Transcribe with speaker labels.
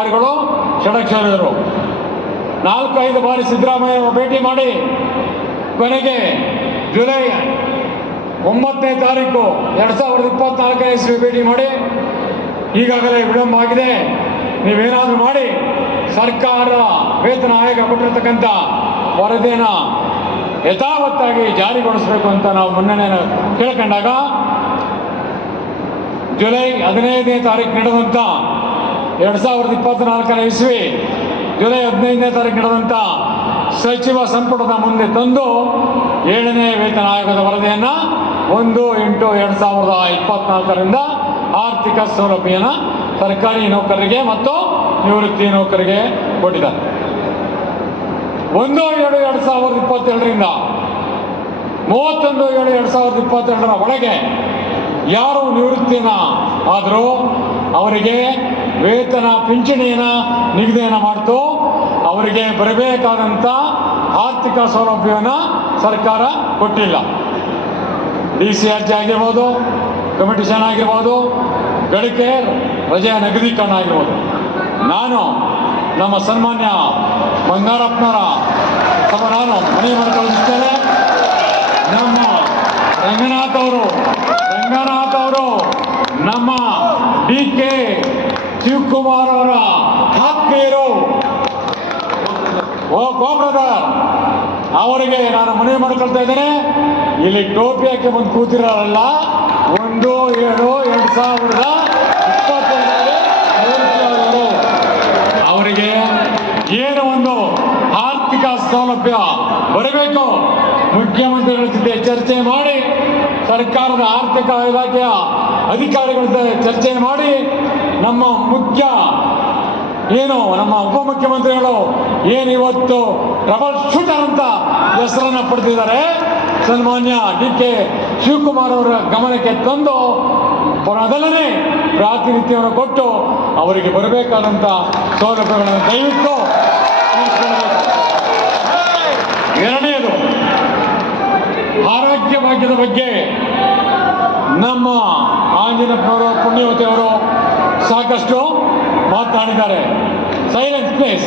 Speaker 1: ಅಧಿಕಾರಿಗಳು ಷಡಕ್ಷರಿದರು ನಾಲ್ಕೈದು ಬಾರಿ ಸಿದ್ದರಾಮಯ್ಯ ಭೇಟಿ ಮಾಡಿ ಕೊನೆಗೆ ಜುಲೈ ಒಂಬತ್ತನೇ ತಾರೀಕು ಎರಡ್ ಸಾವಿರದ ಇಪ್ಪತ್ನಾಲ್ಕನೇ ಇಸ್ವಿ ಭೇಟಿ ಮಾಡಿ ಈಗಾಗಲೇ ವಿಳಂಬ ಆಗಿದೆ. ನೀವೇನಾದರೂ ಮಾಡಿ ಸರ್ಕಾರ ವೇತನ ಆಯೋಗ ಕೊಟ್ಟಿರತಕ್ಕಂಥ ವರದಿಯನ್ನ ಯಥಾವತ್ತಾಗಿ ಜಾರಿಗೊಳಿಸಬೇಕು ಅಂತ ನಾವು ಮುನ್ನಣೆ ಕೇಳ್ಕೊಂಡಾಗ ಜುಲೈ ಹದಿನೈದನೇ ತಾರೀಕು ನಡೆದಂಥ ಎರಡು ಸಾವಿರದ ಇಪ್ಪತ್ನಾಲ್ಕನೇ ಇಸ್ವಿ ಜುಲೈ ಹದಿನೈದನೇ ತಾರೀಕು ನಡೆದಂಥ ಸಚಿವ ಸಂಪುಟದ ಮುಂದೆ ತಂದು ಏಳನೇ ವೇತನ ಆಯೋಗದ ವರದಿಯನ್ನು ಒಂದು ಎಂಟು ಎರಡು ಸಾವಿರದ ಇಪ್ಪತ್ನಾಲ್ಕರಿಂದ ಆರ್ಥಿಕ ಸೌಲಭ್ಯನ ಸರ್ಕಾರಿ ನೌಕರರಿಗೆ ಮತ್ತು ನಿವೃತ್ತಿ ನೌಕರಿಗೆ ಕೊಟ್ಟಿದ್ದಾರೆ. ಒಂದು ಏಳು ಎರಡು ಸಾವಿರದ ಇಪ್ಪತ್ತೆರಡರಿಂದ ಮೂವತ್ತೊಂದು ಏಳು ಎರಡು ಸಾವಿರದ ಇಪ್ಪತ್ತೆರಡರ ಒಳಗೆ ಯಾರು ನಿವೃತ್ತಿನ ಆದರೂ ಅವರಿಗೆ ವೇತನ, ಪಿಂಚಣಿಯನ್ನ ನಿಗದಿಯನ್ನು ಮಾಡ್ತು. ಅವರಿಗೆ ಬರಬೇಕಾದಂಥ ಆರ್ಥಿಕ ಸೌಲಭ್ಯವನ್ನು ಸರ್ಕಾರ ಕೊಟ್ಟಿಲ್ಲ. ಡಿ ಸಿ ಅರ್ಜಿ ಆಗಿರ್ಬೋದು ಕಮಿಟಿಷನ್ ಆಗಿರ್ಬೋದು, ಗಳಿಕೆ, ರಜೆಯ ನಗದೀಕರಣ ಆಗಿರ್ಬೋದು. ನಾನು ನಮ್ಮ ಸನ್ಮಾನ್ಯ ಬಂಗಾರಪ್ಪನವರ ತಮ್ಮ ನಾನು ಮನೆ ಮಾಡಿಕೊಳ್ಳುತ್ತೇನೆ ನಮ್ಮ ರಂಗನಾಥ್ ಅವರು ರಂಗನಾಥ್ ಅವರು ನಮ್ಮ ಡಿ ಕೆ ಶಿವಕುಮಾರ್ ಅವರ ಆತ್ಮೀಯರು ಓ ಕೋಮ್ರದ ಅವರಿಗೆ ನಾನು ಮನವಿ ಮಾಡ್ಕೊಳ್ತಾ ಇದ್ದೇನೆ. ಇಲ್ಲಿ ಟೋಪಿ ಹಾಕಿ ಬಂದು ಕೂತಿರಲ್ಲ ಒಂದು ಏಳು ಎರಡು ಸಾವಿರದ ಇಪ್ಪತ್ತೊಂದರಲ್ಲಿ ಅವರಿಗೆ ಏನು ಒಂದು ಆರ್ಥಿಕ ಸೌಲಭ್ಯ ಬರಬೇಕು? ಮುಖ್ಯಮಂತ್ರಿಗಳ ಜೊತೆ ಚರ್ಚೆ ಮಾಡಿ, ಸರ್ಕಾರದ ಆರ್ಥಿಕ ಇಲಾಖೆಯ ಅಧಿಕಾರಿಗಳ ಜೊತೆ ಚರ್ಚೆ ಮಾಡಿ ನಮ್ಮ ಮುಖ್ಯ ಏನು, ನಮ್ಮ ಉಪಮುಖ್ಯಮಂತ್ರಿಗಳು ಏನು ಇವತ್ತು ಟ್ರಬಲ್ ಶೂಟರ್ ಅಂತ ಹೆಸರನ್ನ ಪಡೆದಿದ್ದಾರೆ ಸನ್ಮಾನ್ಯ ಡಿ ಕೆ ಶಿವಕುಮಾರ್ ಅವರ ಗಮನಕ್ಕೆ ತಂದು ಮೊದಲನೇ ಪ್ರಾತಿನಿಧ್ಯವನ್ನು ಕೊಟ್ಟು ಅವರಿಗೆ ಬರಬೇಕಾದಂಥ ಸೌಲಭ್ಯಗಳನ್ನು ದಯವಿಟ್ಟು. ಎರಡನೆಯದು ಆರೋಗ್ಯ ಭಾಗ್ಯದ ಬಗ್ಗೆ ನಮ್ಮ ಆಂಜನಪ್ಪನವರು ಪುಣ್ಯವತಿಯವರು ಸಾಕಷ್ಟು ಮಾತನಾಡಿದ್ದಾರೆ ಸೈಲೆನ್ಸ್ ಪ್ಲೇಸ್